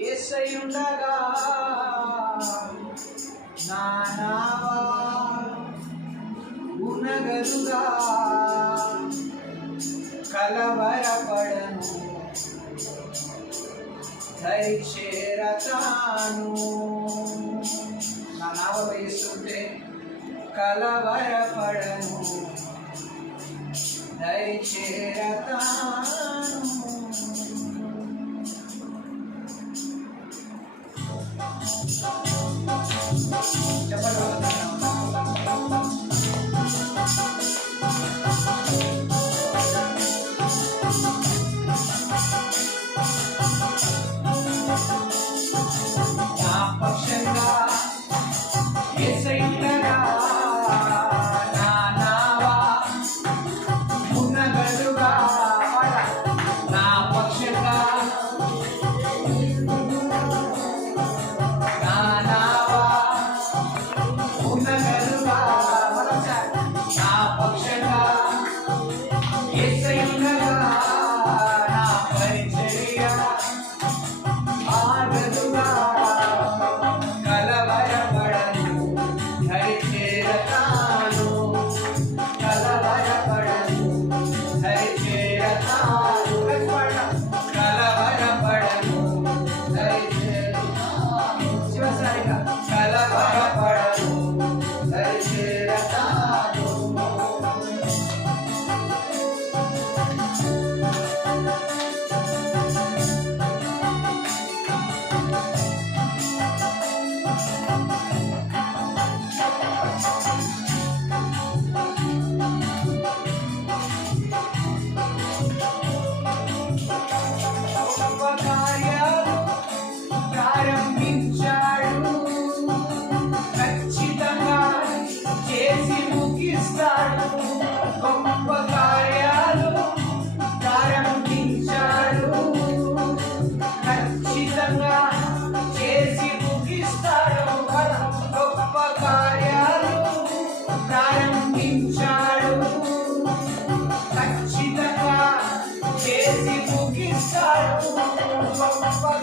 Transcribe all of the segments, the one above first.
యేసై ఉండగా నా నావా ఉనగదుగా కలవరపడను దరి చేరతాను. నా నావ వేస్తుంటే కలవరపడను దరి చేరతాను. గొప్ప కార్యాలు ప్రారంభించాడు, ఖచ్చితంగా చేసి ముగిస్తాడు. గొప్ప కార్యాలు ప్రారంభించాడు, ఖచ్చితంగా చేసి ముగిస్తాడు. గొప్ప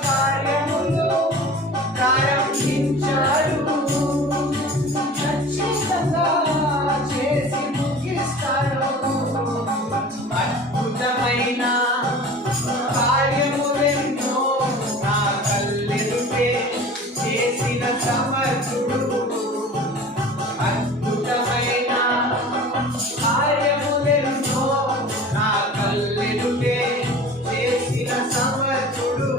కార్యములు ప్రారంభించాడు, ఖచ్చితంగా చేసి ముగిస్తాడు. అద్భుతమైన కార్యములెన్నో నా కళ్ళెదుటే చేసిన సమర్థుడు. అద్భుతమైన కార్యములెన్నో నా కళ్ళెదుటే చేసిన సమర్థుడు.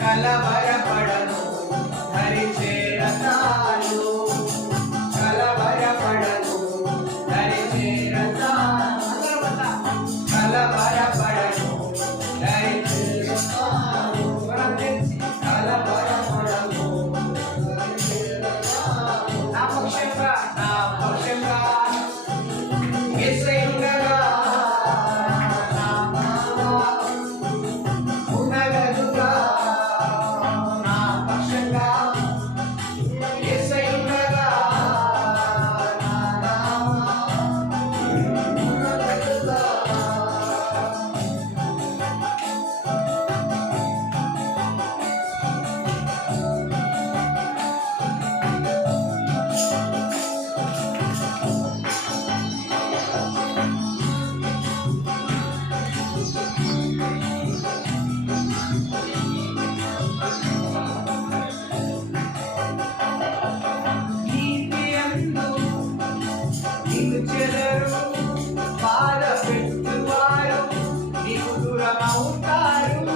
కలవరపడను హరి చేరతాను, కలవరపడను హరి చేరతాను, కలవరపడను హరి చేరతాను, కలవరపడను హరి చేరతాను. నా పక్షంగా యేసయ్య ఉండగా నా నావా ఉనగదుగా. నా పక్షంగా యేసయ్య ఉండగా నా నావా ఉనగదుగా. నీతి యందు నీకు చెదరు బాధ పెట్టువారు నీకు దూరమవుతారు.